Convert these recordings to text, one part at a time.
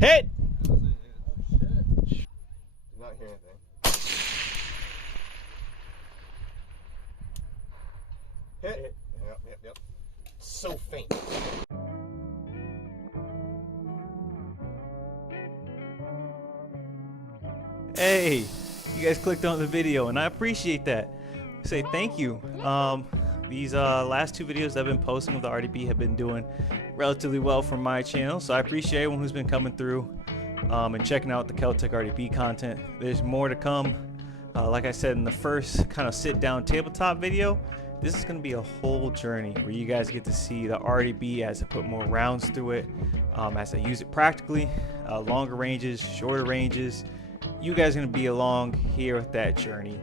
Hit! Not hear anything. Hit. Yep. So faint. Hey, you guys clicked on the video and I appreciate that. Say thank you. These last two videos I've been posting with the RDB have been doing relatively well for my channel, so I appreciate everyone who's been coming through and checking out the KelTec RDB content. There's more to come. Like I said in the first kind of sit down tabletop video, this is going to be a whole journey where you guys get to see the RDB as I put more rounds through it, as I use it practically, longer ranges, shorter ranges. You guys are going to be along here with that journey.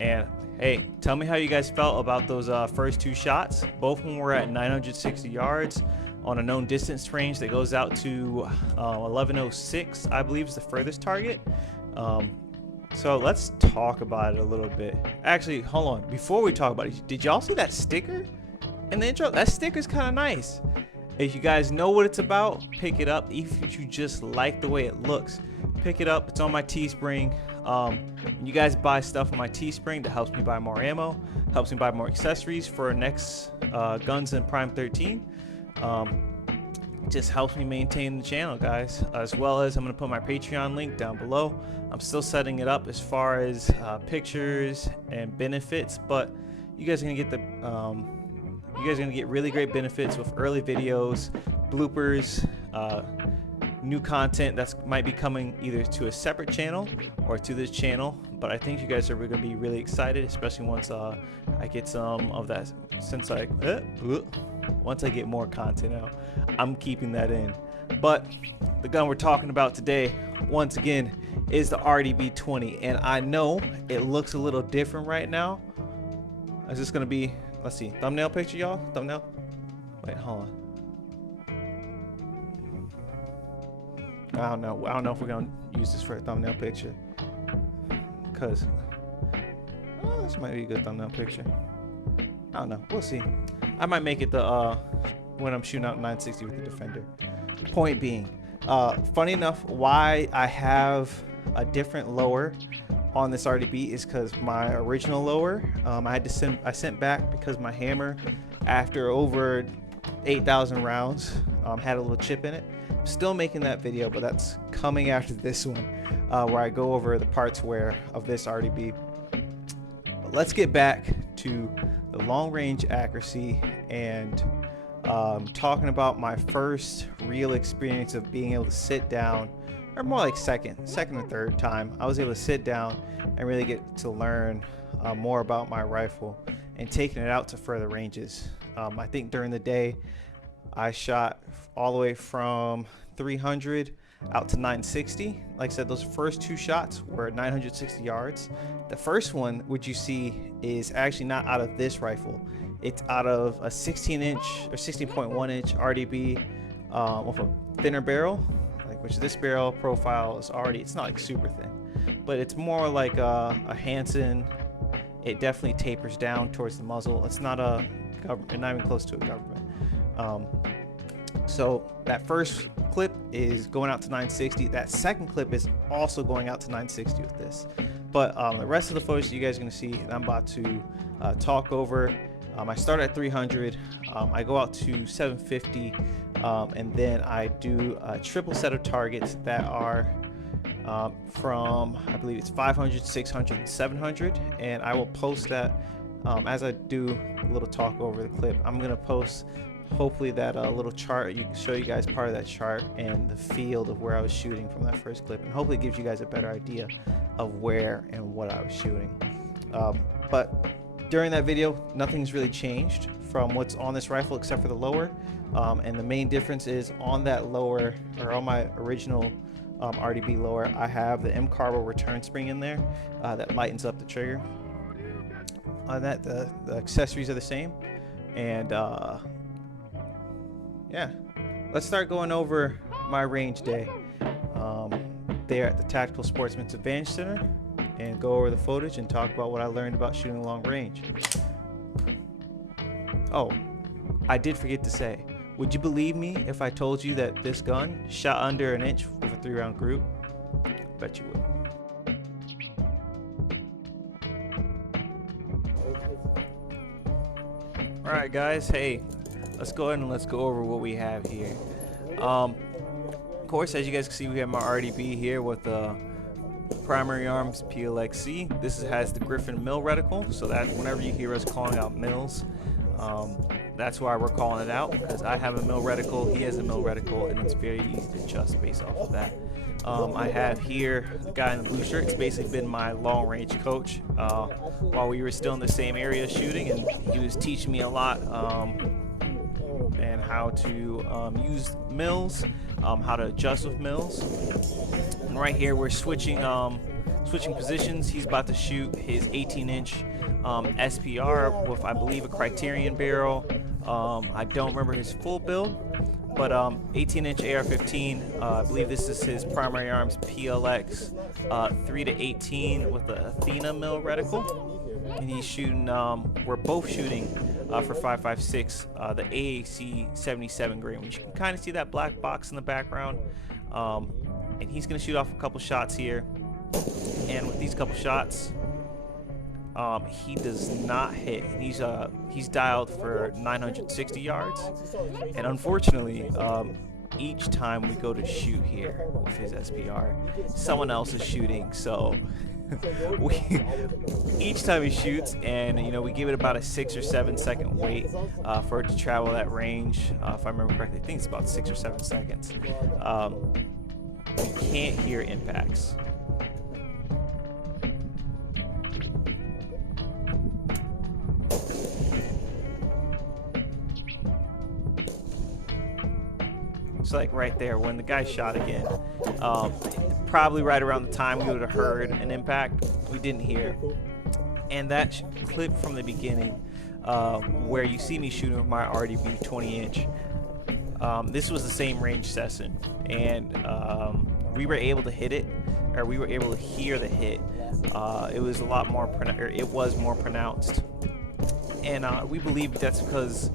And hey, tell me how you guys felt about those first two shots. Both of them were at 960 yards on a known distance range that goes out to 1106, I believe is the furthest target. So let's talk about it a little bit. Actually, hold on. Before we talk about it, did y'all see that sticker in the intro? That sticker's kind of nice. If you guys know what it's about, pick it up. If you just like the way it looks, pick it up. It's on my Teespring. When you guys buy stuff on my Teespring, that helps me buy more ammo, helps me buy more accessories for next guns in Prime 13. Just helps me maintain the channel, guys, as well as I'm going to put my Patreon link down below. I'm still setting it up as far as pictures and benefits, but you guys are going to get the you guys are going to get really great benefits with early videos, bloopers, new content that's might be coming either to a separate channel or to this channel. But I think you guys are going to be really excited, especially once I get some of that. Once I get more content out, I'm keeping that in. But the gun we're talking about today, once again, is the RDB20, and I know it looks a little different right now. Is this gonna be, let's see, thumbnail picture, y'all? Thumbnail? Wait, hold on. I don't know if we're gonna use this for a thumbnail picture, because this might be a good thumbnail picture. I don't know. We'll see. I might make it the when I'm shooting out 960 with the Defender. Point being, funny enough, why I have a different lower on this RDB is because my original lower, I sent back because my hammer, after over 8,000 rounds, had a little chip in it. I'm still making that video, but that's coming after this one, where I go over the parts of this RDB. But let's get back to the long range accuracy and talking about my first real experience of being able to sit down, or more like second or third time I was able to sit down and really get to learn more about my rifle and taking it out to further ranges. I think during the day I shot all the way from 300 out to 960. Like I said, those first two shots were 960 yards. The first one, which you see, is actually not out of this rifle. It's out of a 16-inch or 16.1 inch RDB with a thinner barrel, which this barrel profile is already, it's not like super thin, but it's more like a Hansen. It definitely tapers down towards the muzzle. It's not a government, not even close to a government. So that first clip is going out to 960. That second clip is also going out to 960 with this. But the rest of the footage you guys are going to see, and I'm about to talk over. I start at 300, I go out to 750, and then I do a triple set of targets that are from, I believe it's 500, 600, and 700, and I will post that as I do a little talk over the clip. I'm going to post hopefully that little chart. You can show you guys part of that chart and the field of where I was shooting from that first clip, and hopefully it gives you guys a better idea of where and what I was shooting. But during that video, nothing's really changed from what's on this rifle except for the lower, and the main difference is on that lower, or on my original RDB lower, I have the M-Carbo return spring in there that lightens up the trigger. On that, the accessories are the same, and yeah, let's start going over my range day there at the Tactical Sportsman's Advantage Center, and go over the footage and talk about what I learned about shooting long range. Oh, I did forget to say, Would you believe me if I told you that this gun shot under an inch with a 3-round group? Bet you would. Alright guys, hey, let's go ahead and let's go over what we have here. Of course, as you guys can see, we have my RDB here with the Primary Arms PLxC. This has the Griffin mill reticle, so that whenever you hear us calling out mills, that's why we're calling it out, because I have a mill reticle, he has a mill reticle, and it's very easy to adjust based off of that. I have here a guy in the blue shirt. It's basically been my long range coach while we were still in the same area shooting, and he was teaching me a lot and how to use mills, how to adjust with mills. And right here we're switching positions. He's about to shoot his 18-inch SPR with, I believe, a Criterion barrel. I don't remember his full build, but 18-inch AR-15. I believe this is his Primary Arms PLx 3-18 with the Athena mill reticle, and he's shooting. We're both shooting for 5.56 the AAC 77 grain, which you can kind of see that black box in the background. And he's going to shoot off a couple shots here, and with these couple shots, he does not hit. He's dialed for 960 yards, and unfortunately, each time we go to shoot here with his SPR, someone else is shooting. So each time he shoots, and we give it about a 6 or 7 second wait for it to travel that range. If I remember correctly, I think it's about 6 or 7 seconds. We can't hear impacts. It's like right there when the guy shot again. Probably right around the time we would have heard an impact. We didn't hear. And that clip from the beginning, where you see me shooting with my RDB 20-inch. This was the same range session, and we were able to hit it, or we were able to hear the hit. It was a lot more it was more pronounced, and we believe that's because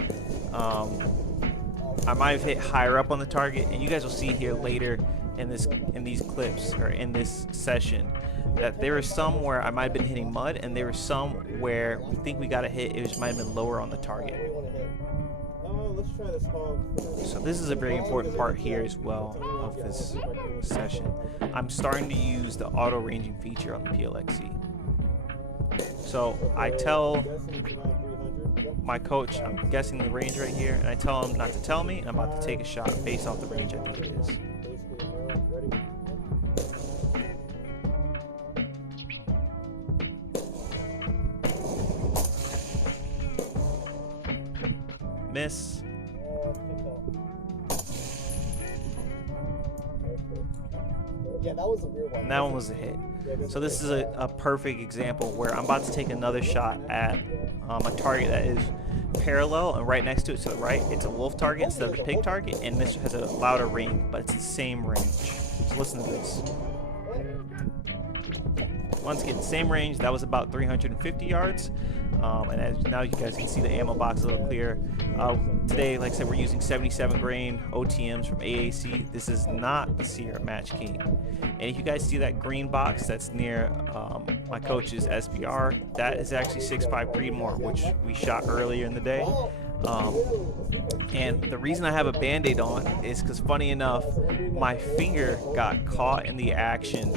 I might have hit higher up on the target, and you guys will see here later in these clips, or in this session, that there were some where I might have been hitting mud, and there were some where we think we got a hit. It just might have been lower on the target. So this is a very important part here as well of this session. I'm starting to use the auto ranging feature on the PLxC. So I tell my coach I'm guessing the range right here, and I tell him not to tell me, and I'm about to take a shot based off the range I think it is. Miss. Yeah, that was a weird one. And that one was a hit. So this is a perfect example where I'm about to take another shot at a target that is parallel, and right next to it to the right, it's a wolf target instead of a pig target, and this has a louder ring, but it's the same range. So listen to this. Once again, same range. That was about 350 yards. And as now you guys can see the ammo box a little clearer. Today, like I said, we're using 77 grain OTMs from AAC. This is not the Sierra Match King. And if you guys see that green box that's near my coach's SPR, that is actually 6.5 Creedmoor, which we shot earlier in the day. And the reason I have a band-aid on is because, funny enough, my finger got caught in the action.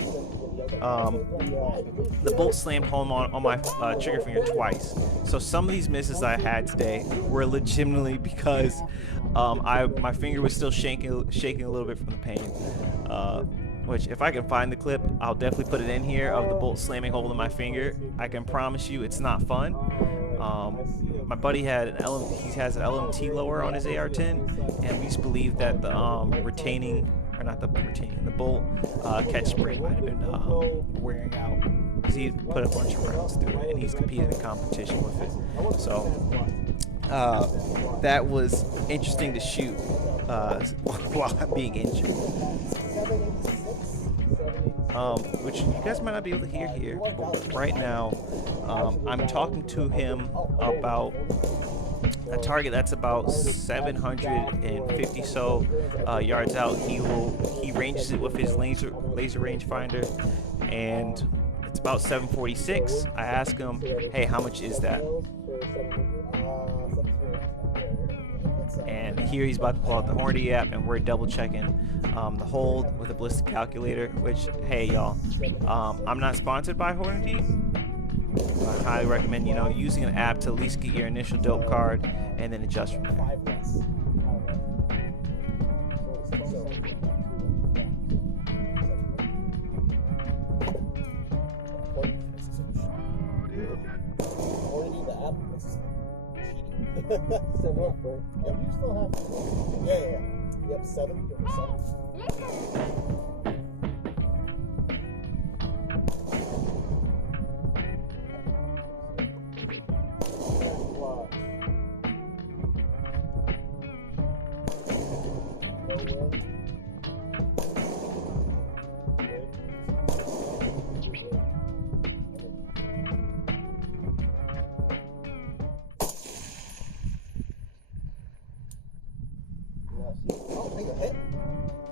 The bolt slammed home on my trigger finger twice. So some of these misses I had today were legitimately because my finger was still shaking a little bit from the pain. Which, if I can find the clip, I'll definitely put it in here of the bolt slamming hole in my finger. I can promise you it's not fun. My buddy had he has an LMT lower on his AR-10, and we just believe that the the bolt catch spring might have been wearing out, because he put a bunch of rounds through it, and he's competed in competition with it. So that was interesting to shoot while being injured. Which you guys might not be able to hear here, but right now I'm talking to him about a target that's about 750 so yards out. He ranges it with his laser rangefinder, and it's about 746. I ask him, hey, how much is that? And here he's about to pull out the Hornady app, and we're double checking the hold with a ballistic calculator, which, hey y'all, I'm not sponsored by Hornady. I highly recommend, you know, using an app to at least get your initial dope card and then adjust from there. Yeah, you still have. Yeah. Yep, 7.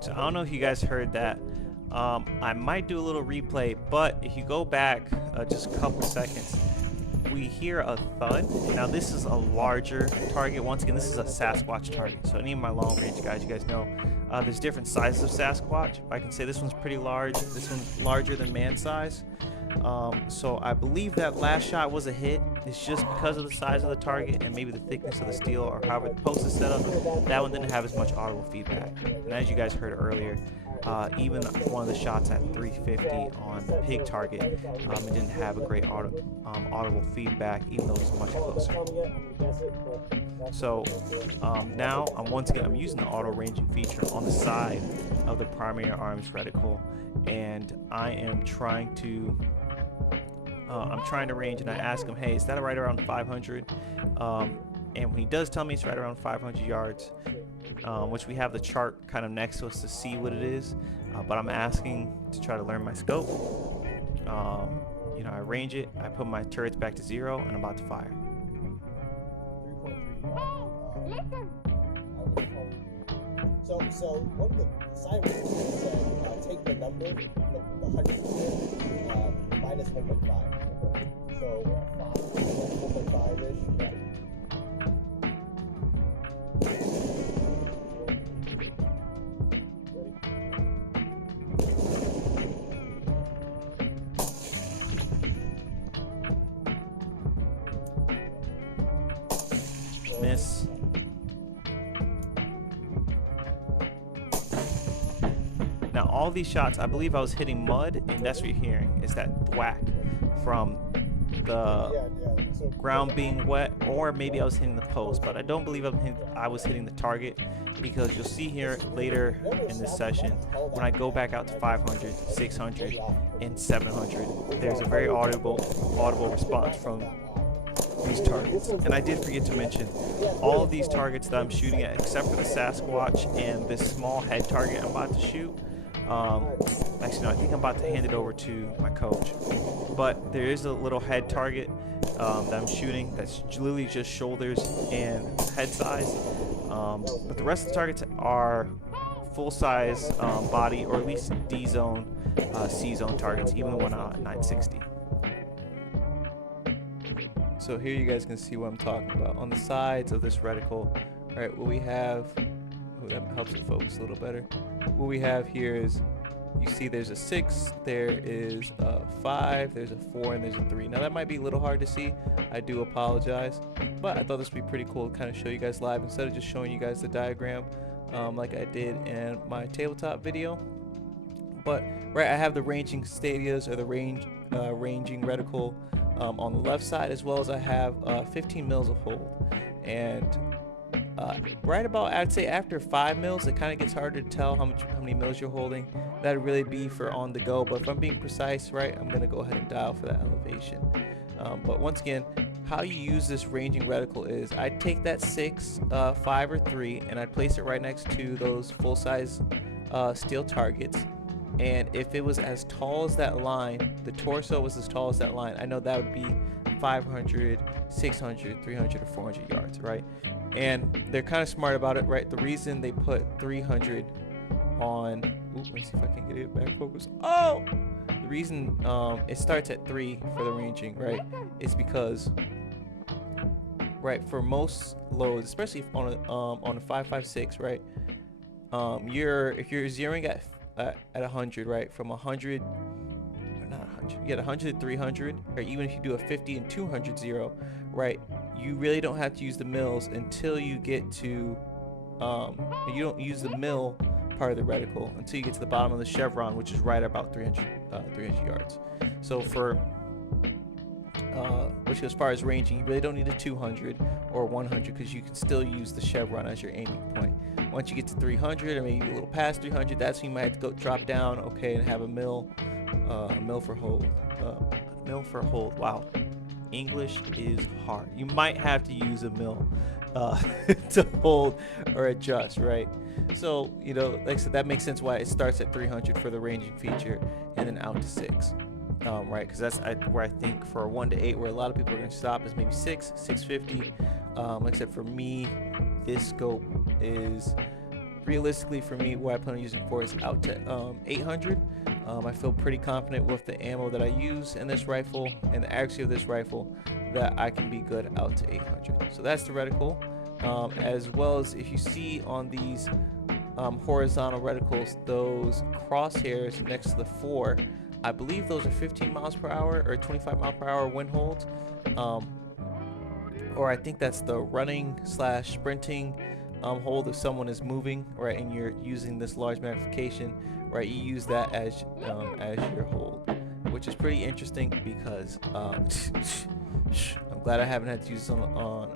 So I don't know if you guys heard that. I might do a little replay, but if you go back just a couple seconds, we hear a thud. Now this is a larger target. Once again, this is a Sasquatch target. So any of my long range guys, you guys know there's different sizes of Sasquatch. I can say this one's pretty large. This one's larger than man size. So I believe that last shot was a hit. It's just because of the size of the target and maybe the thickness of the steel, or however the post is set up, that one didn't have as much audible feedback. And as you guys heard earlier, even one of the shots at 350 on the pig target, it didn't have a great audible feedback, even though it was much closer. So now once again I'm using the auto ranging feature on the side of the Primary Arms Reticle, and I am trying to range, and I ask him, hey, is that right around 500? And when he does tell me it's right around 500 yards, which we have the chart kind of next to us to see what it is, but I'm asking to try to learn my scope. You know, I range it, I put my turrets back to 0, and I'm about to fire. So what the sirens said, take the number, the 100 minus 1.5. So 1.5-ish. Miss. Now all these shots, I believe I was hitting mud, and that's what you're hearing, is that thwack from the ground being wet, or maybe I was hitting the post, but I don't believe I was hitting the target, because you'll see here later in this session, when I go back out to 500, 600, and 700, there's a very audible response from these targets. And I did forget to mention, all of these targets that I'm shooting at, except for the Sasquatch and this small head target I'm about to shoot, actually no, I think I'm about to hand it over to my coach, but there is a little head target that I'm shooting that's literally just shoulders and head size, but the rest of the targets are full size body, or at least D zone, C zone targets, even the one at 960. So here you guys can see what I'm talking about. On the sides of this reticle, right, what we have, oh, that helps it focus a little better. What we have here is, you see there's a 6, there is a 5, there's a 4, and there's a 3. Now that might be a little hard to see, I do apologize, but I thought this would be pretty cool to kind of show you guys live instead of just showing you guys the diagram like I did in my tabletop video. But right, I have the ranging stadias, or the ranging reticle on the left side, as well as I have 15 mils of hold. And right about, I'd say after 5 mils, it kind of gets harder to tell how many mils you're holding. That'd really be for on the go, but if I'm being precise, right, I'm gonna go ahead and dial for that elevation. But once again, how you use this ranging reticle is, I take that 6, 5, or 3, and I place it right next to those full-size steel targets. And if it was as tall as that line, the torso was as tall as that line, I know that would be 500, 600, 300, or 400 yards, right? And they're kind of smart about it, right? The reason they put 300 on, let me see if I can get it back focus. Oh, the reason it starts at 3 for the ranging, right, is because, right, for most loads, especially on a 5.56, right, if you're zeroing at 100, right, from 100, or not 100, you get 100 to 300, or even if you do a 50 and 200 zero, right, you really don't have to use the mills until you get to, you don't use the mill part of the reticle until you get to the bottom of the chevron, which is right about 300 yards. So for which as far as ranging, you really don't need a 200 or 100 because you can still use the chevron as your aiming point. Once you get to 300 or maybe a little past 300, that's when you might have to go drop down, okay, and have a mill for hold. Mill for hold. Wow, English is hard. You might have to use a mill to hold or adjust, right? So, you know, like I said, that makes sense why it starts at 300 for the ranging feature and then out to 6. Right, because that's where I think for a 1 to 8, where a lot of people are going to stop, is maybe 6, 650. Like I said, for me, this scope is realistically for me what I plan on using for is out to 800. I feel pretty confident with the ammo that I use in this rifle and the accuracy of this rifle that I can be good out to 800. So that's the reticle. As well as if you see on these horizontal reticles, those crosshairs next to the 4, I believe those are 15 miles per hour or 25 mile per hour wind holds, or I think that's the running / sprinting hold if someone is moving, right, and you're using this large magnification, right, you use that as your hold, which is pretty interesting because I'm glad I haven't had to use this on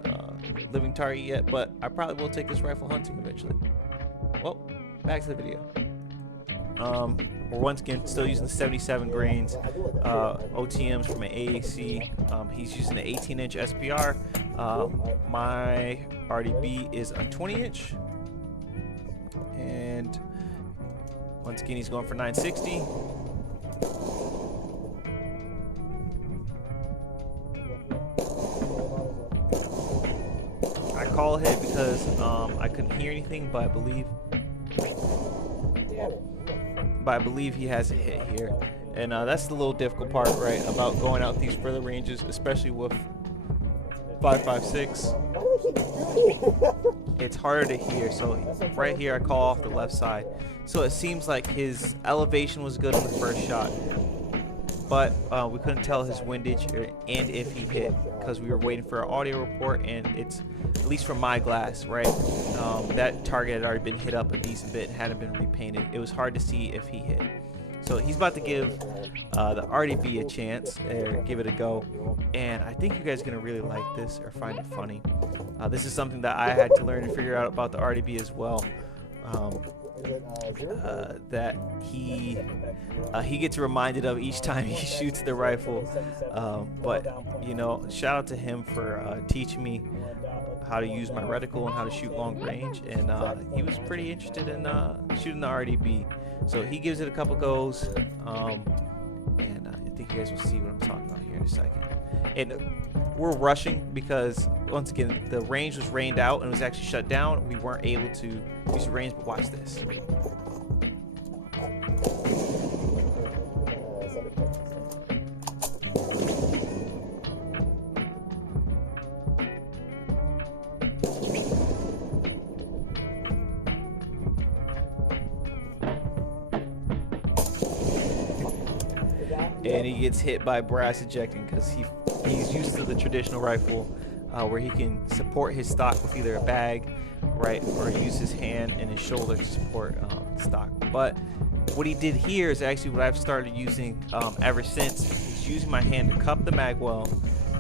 living target yet, but I probably will take this rifle hunting eventually. Well, back to the video. We're once again still using the 77 grains OTMs from an AAC. He's using the 18-inch SPR. My RDB is a 20-inch, and once again he's going for 960. I call ahead because I couldn't hear anything, but I believe he has a hit here, and that's the little difficult part, right, about going out these further ranges, especially with 5.56. It's harder to hear. So right here I call off the left side, so it seems like his elevation was good on the first shot, but we couldn't tell his windage and if he hit because we were waiting for our audio report, and it's, at least from my glass, right, that target had already been hit up a decent bit and hadn't been repainted. It was hard to see if he hit. So he's about to give the RDB a chance, or give it a go, and I think you guys are going to really like this or find it funny. This is something that I had to learn and figure out about the RDB as well. That he gets reminded of each time he shoots the rifle, but you know, shout out to him for teaching me how to use my reticle and how to shoot long range, and he was pretty interested in shooting the RDB, so he gives it a couple goes, and I think you guys will see what I'm talking about here in a second. And we're rushing because once again the range was rained out and was actually shut down. We weren't able to use the range, but watch this. And he gets hit by brass ejecting because he's used to the traditional rifle where he can support his stock with either a bag, right, or use his hand and his shoulder to support stock. But what he did here is actually what I've started using ever since. He's using my hand to cup the mag well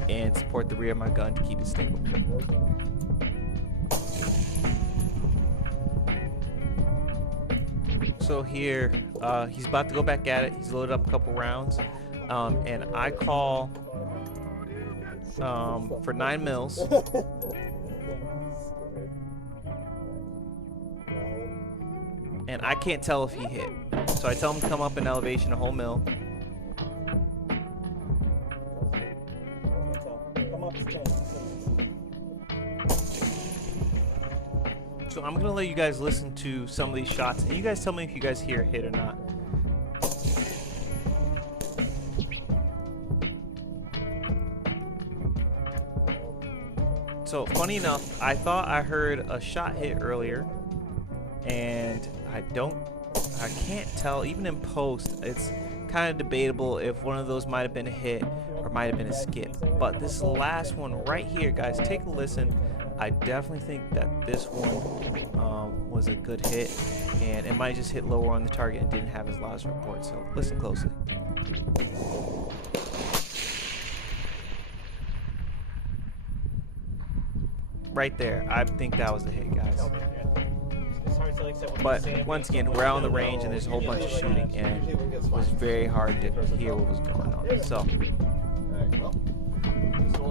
and support the rear of my gun to keep it stable. So here he's about to go back at it. He's loaded up a couple rounds, and I call for 9 mils. And I can't tell if he hit, so I tell him to come up in elevation a whole mil. So I'm gonna let you guys listen to some of these shots, and you guys tell me if you guys hear a hit or not. So funny enough, I thought I heard a shot hit earlier, and I can't tell. Even in post, it's kind of debatable if one of those might have been a hit or might have been a skip. But this last one right here, guys, take a listen. I definitely think that this one was a good hit, and it might just hit lower on the target and didn't have as loud as report. So listen closely. Right there, I think that was a hit, guys. But once again, we're out on the range and there's a whole bunch of shooting, and it was very hard to hear what was going on. So,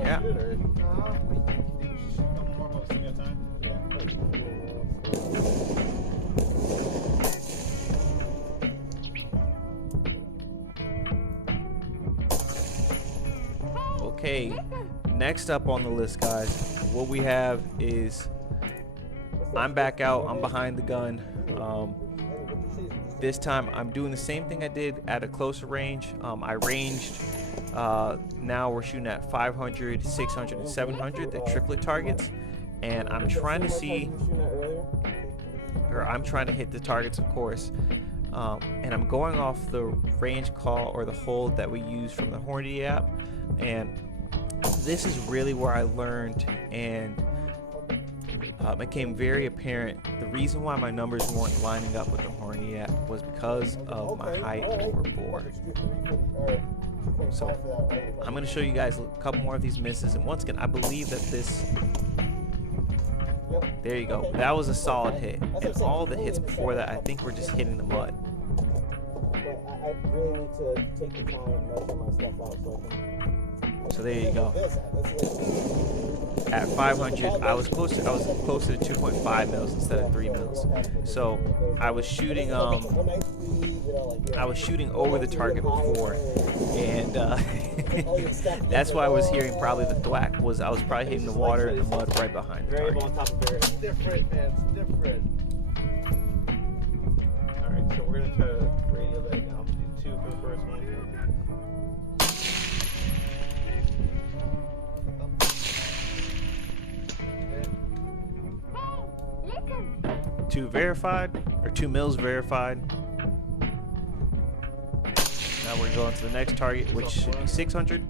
yeah. Okay, next up on the list, guys, what we have is I'm back out. I'm behind the gun. This time I'm doing the same thing I did at a closer range. I ranged. Now we're shooting at 500, 600, and 700, the triplet targets, and I'm trying to see, or I'm trying to hit the targets, of course. And I'm going off the range call or the hold that we use from the Hornady app, and this is really where I learned, and it became very apparent the reason why my numbers weren't lining up with the Hornady app was because of my height over bore. So I'm going to show you guys a couple more of these misses, and once again, I believe that this, there you go, that was a solid hit, and all the hits before that I think were just hitting the mud. I really need to take the time and measure my stuff out so I can. So there you go. At 500, I was closer to 2.5 mils instead of 3 mils. So I was shooting over the target before, and that's why I was hearing probably the thwack. I was probably hitting the water and the mud right behind the target. It's different, man. It's different. All right, so we're gonna try to radio that now. Do 2 for the first one. Two verified, or 2 mils verified. Now we're going to the next target, which should be 600.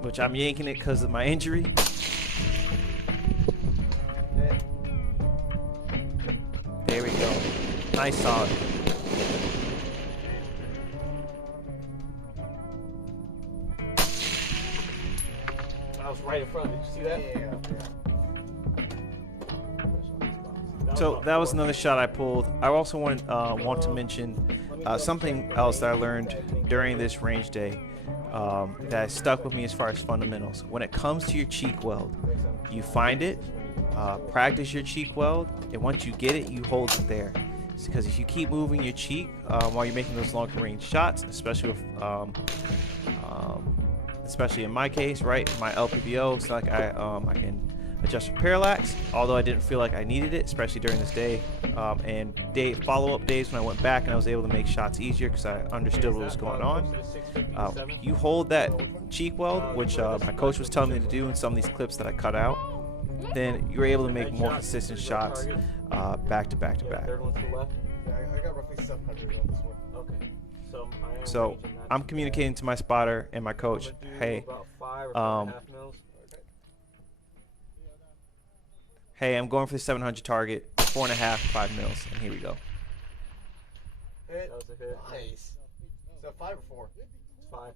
Which I'm yanking it because of my injury. There we go. Nice solid. Right in front. Did you see that? Yeah. So that was another shot I pulled. I also want to mention something else that I learned during this range day that stuck with me as far as fundamentals. When it comes to your cheek weld, you find it, practice your cheek weld, and once you get it, you hold it there. Because if you keep moving your cheek while you're making those longer range shots, especially with especially in my case, right, my LPVO, it's like I can adjust for parallax, although I didn't feel like I needed it, especially during this day, and follow-up days when I went back and I was able to make shots easier because I understood what was going on. You hold that cheek weld, which my coach was telling me to do in some of these clips that I cut out, then you're able to make more consistent shots back to back to back. I got roughly 700 on this one. Okay. So I'm communicating to my spotter and my coach, hey, hey, I'm going for the 700 target, 4.5, 5 mils, and here we go. Hit. That was a hit. Nice. Is that 5 or 4? It's 5.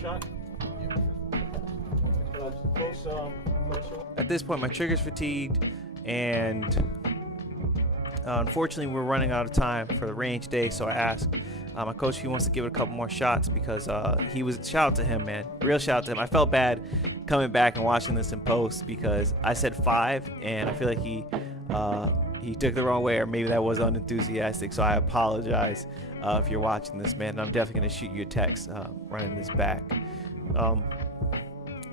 Shot? Yeah. Close At this point, my trigger's fatigued, and unfortunately, we're running out of time for the range day. So I asked my coach if he wants to give it a couple more shots, because shout out to him, man. Real shout out to him. I felt bad coming back and watching this in post, because I said 5, and I feel like he took the wrong way, or maybe that was unenthusiastic. So I apologize if you're watching this, man. And I'm definitely gonna shoot you a text running this back.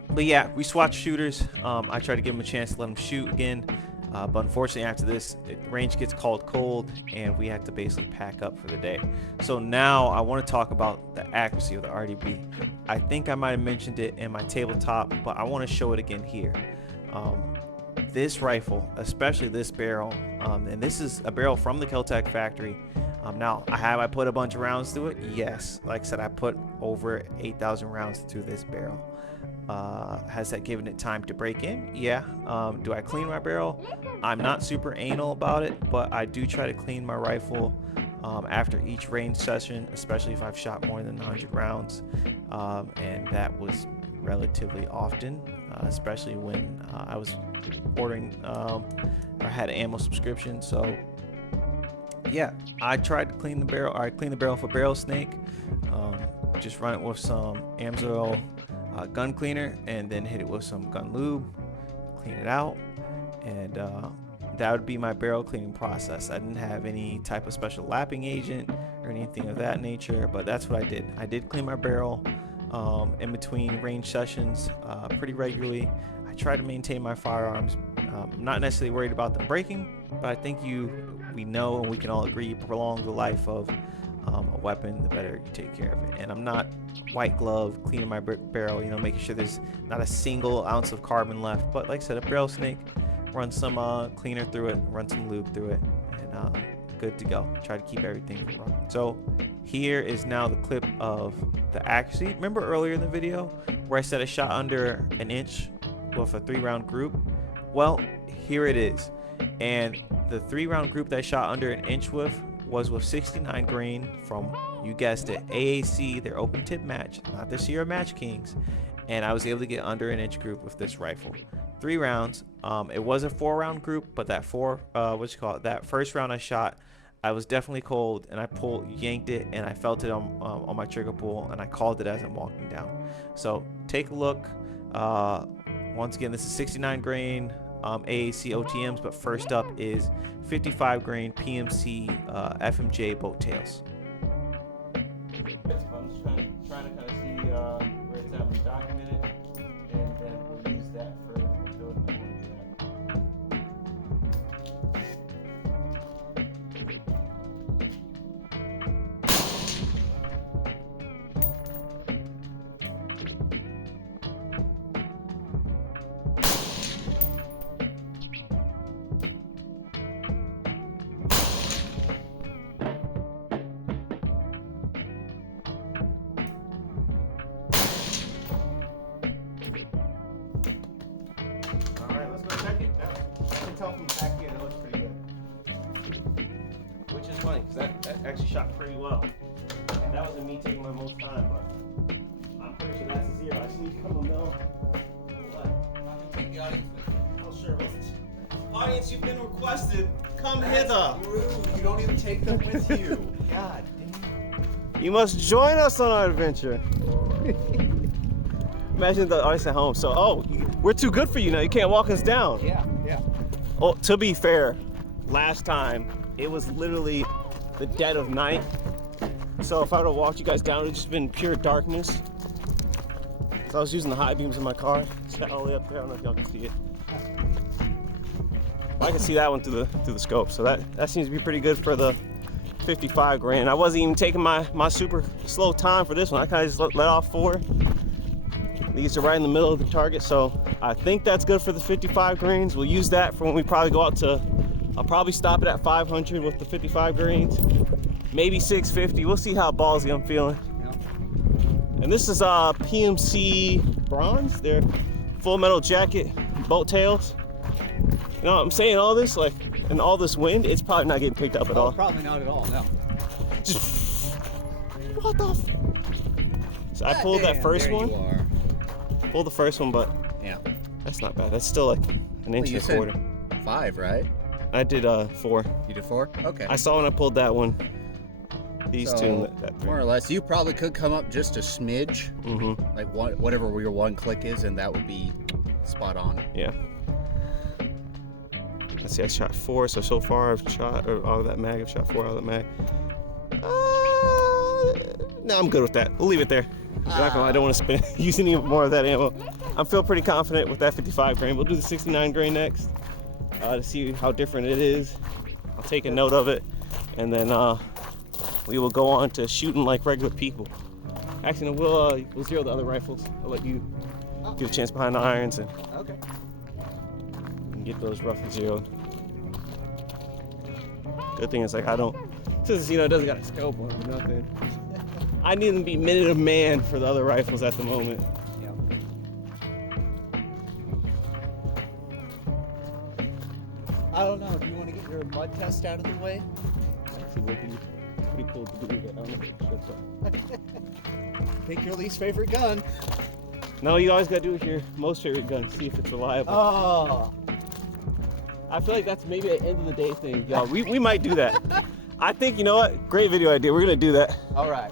But yeah, we swatched shooters. I tried to give him a chance to let him shoot again, but unfortunately after this, range gets called cold, and we had to basically pack up for the day. So now I want to talk about the accuracy of the RDB. I think I might have mentioned it in my tabletop, but I want to show it again here. This rifle, especially this barrel, and this is a barrel from the Kel-Tec factory. Now, I put a bunch of rounds through it? Yes. Like I said, I put over 8,000 rounds through this barrel. Has that given it time to break in? Yeah. Do I clean my barrel? I'm not super anal about it, but I do try to clean my rifle after each range session, especially if I've shot more than 100 rounds. And that was relatively often, especially when I was ordering or had an ammo subscription. So yeah, I tried to clean the barrel. I cleaned the barrel for barrel snake. Just run it with some Amsoil gun cleaner, and then hit it with some gun lube, clean it out, and that would be my barrel cleaning process. I didn't have any type of special lapping agent or anything of that nature, but that's what I did. I did clean my barrel in between range sessions pretty regularly. I try to maintain my firearms. I'm not necessarily worried about them breaking, but I think we know and we can all agree, you prolong the life of a weapon, the better you take care of it. And I'm not white glove cleaning my barrel, you know, making sure there's not a single ounce of carbon left. But like I said, a barrel snake, run some cleaner through it, run some lube through it, and good to go. Try to keep everything running. So here is now the clip of the accuracy. Remember earlier in the video where I said I shot under an inch with a 3-round group? Well, here it is. And the 3-round group that I shot under an inch with was with 69 grain from, you guessed it, AAC, their open tip match, not the Sierra Match Kings. And I was able to get under an inch group with this rifle. 3 rounds. It was a 4-round group, but that that first round I shot, I was definitely cold, and I yanked it, and I felt it on my trigger pull, and I called it as I'm walking down. So take a look. Once again, this is 69 grain AAC OTMs, but first up is 55 grain PMC FMJ boat tails. I'm just trying to kind of see where it's at. We document it, and then we'll use that for building the one. From back here, that looks pretty good. Which is funny, because that actually shot pretty well. And that wasn't me taking my most time, but I'm pretty sure that's a 0. I just need to come a mill. Take the audience with you. Oh, sure. Audience, you've been requested. Come hither. Rude. You don't even take them with you. God damn. You must join us on our adventure. Imagine the audience at home. So, we're too good for you now. You can't walk us down. Yeah. Oh, to be fair, last time it was literally the dead of night. So if I would have walked you guys down, it would have just been pure darkness. So I was using the high beams in my car. It's got all the way up there. I don't know if y'all can see it. I can see that one through the scope. So that seems to be pretty good for the 55 grain. I wasn't even taking my super slow time for this one. I kind of just let off 4. These are right in the middle of the target, so I think that's good for the 55 grains. We'll use that for when we probably go out to, I'll probably stop it at 500 with the 55 grains, maybe 650. We'll see how ballsy I'm feeling. Yep. And this is PMC bronze. They're full metal jacket boat tails. You know, I'm saying all this, like, in all this wind, it's probably not getting picked up at all. Probably not at all, no. Just, what the So I pulled that first one. You are. Pulled the first one, but Yeah. That's not bad. That's still like an inch you and a said quarter. 5, right? I did 4. You did 4? Okay. I saw when I pulled that one. These So, two and that 3. more or less, you probably could come up just a smidge, Mm-hmm. like whatever your 1 click is, and that would be spot on. Yeah. Let's see, I shot 4, so far I've shot, or out of that mag, I've shot 4 out of that mag. No, I'm good with that. We'll leave it there. I'm not gonna lie, I don't want to use any more of that ammo. I feel pretty confident with that 55 grain. We'll do the 69 grain next to see how different it is. I'll take a note of it, and then we will go on to shooting like regular people. Actually, no, we'll zero the other rifles. I'll let you get a chance behind the irons and get those roughly zeroed. Good thing is, like, I don't, since it doesn't got a scope on it or nothing. I need them to be minute of man for the other rifles at the moment. I don't know. Do you want to get your mud test out of the way? Actually, would be pretty cool to do that. I don't know if it should, Pick your least favorite gun. but... No, you always gotta do it with your most favorite gun. See if it's reliable. Oh. I feel like that's maybe an end of the day thing, y'all. We might do that. I think, you know what? Great video idea. We're gonna do that. All right.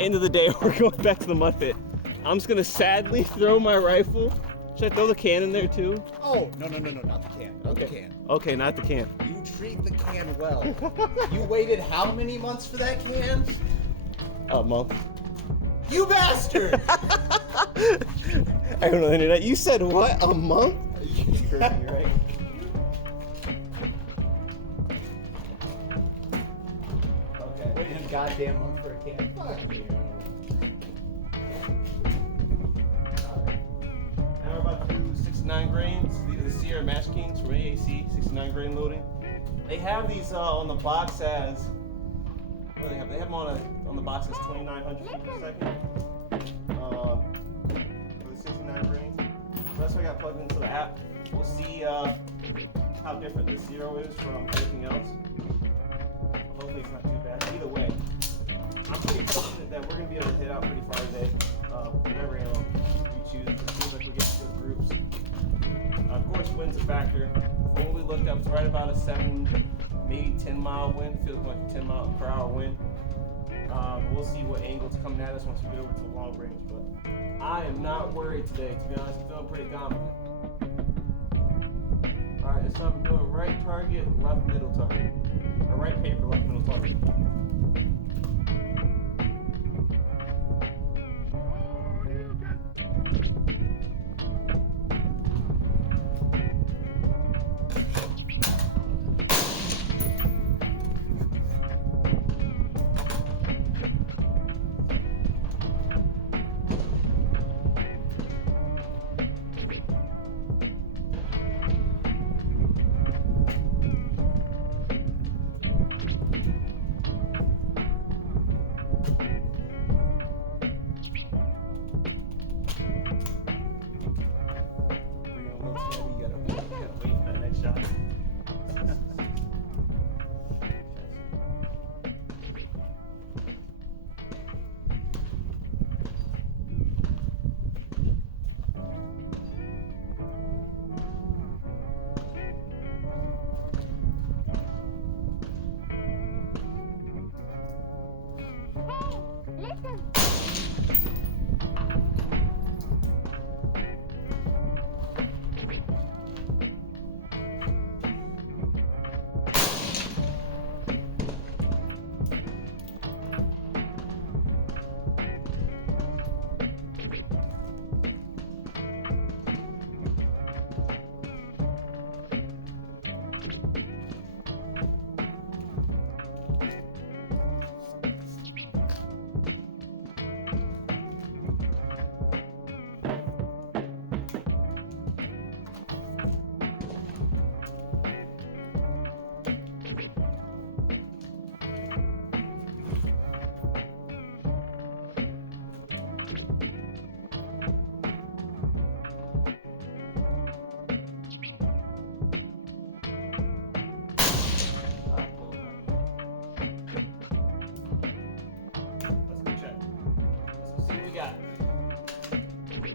End of the day, we're going back to the mud pit. I'm just gonna sadly throw my rifle. Should I throw the can in there too? Oh, no, not the can. Not the can. Okay, not the can. You treat the can well. You waited how many months for that can? A month. You bastard! I don't know the internet. You said what? A month? You heard me, right? Okay. Waited a goddamn month for a can. Fuck you. Now we're about to do 69 grains. These are the Sierra Match Kings from AAC, 69 grain loading. They have these on the box as, what do they have? They have them on the box as 2,900 feet per second for the 69 grains. So that's what I got plugged into the app. We'll see how different this zero is from everything else. Hopefully it's not too bad. Either way, I'm pretty confident that we're going to be able to hit out pretty far today. Whatever ammo we choose. It seems like we're getting good groups. Of course, wind's a factor. When we looked up, it's right about a 7, maybe 10 mile wind. Feels like a 10 mile per hour wind. We'll see what angle's coming at us once we get over to the long range. But I am not worried today, to be honest. I'm feeling pretty confident. Alright, this time I'm doing right target, left middle target. Or right paper, left middle target.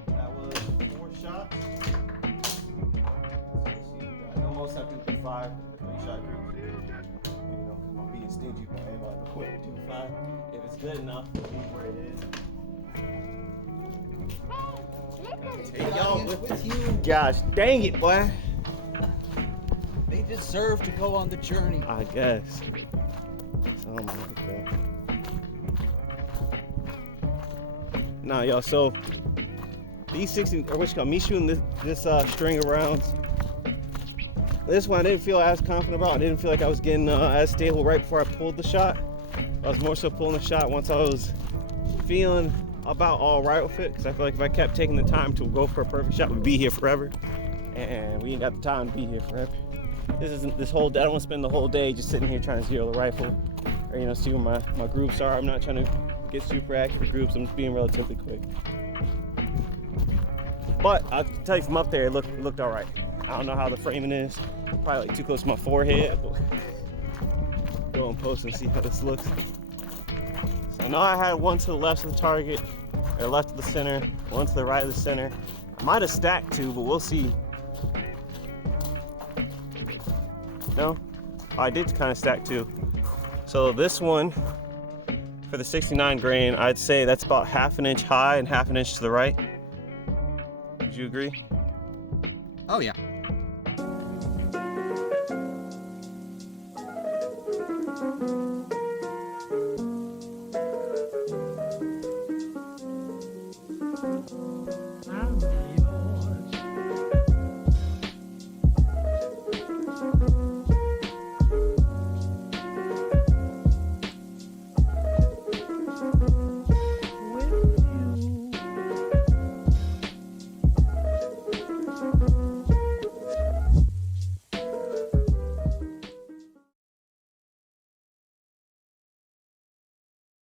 That was 4 shots. 5 3-shot groups. You know, I'm being stingy, but everybody know where to do 5. If it's good enough, leave where it is. Take y'all with you. Gosh, dang it, boy. They deserve to go on the journey. I guess. Something like that. Nah, y'all, so these 60, or what you call me shooting this string of rounds. This one I didn't feel as confident about. I didn't feel like I was getting as stable right before I pulled the shot. I was more so pulling the shot once I was feeling about all right with it, because I feel like if I kept taking the time to go for a perfect shot, we'd be here forever, and we ain't got the time to be here forever. This isn't this whole. I don't want to spend the whole day just sitting here trying to zero the rifle, or see where my groups are. I'm not trying to get super accurate groups. I'm just being relatively quick. But I'll tell you, from up there, it looked all right. I don't know how the framing is. Probably like too close to my forehead. But go and post and see how this looks. So I know I had one to the left of the target, or left of the center, one to the right of the center. I might have stacked two, but we'll see. No? Oh, I did kind of stack two. So this one, for the 69 grain, I'd say that's about 1/2 inch high and 1/2 inch to the right. Would you agree? Oh yeah.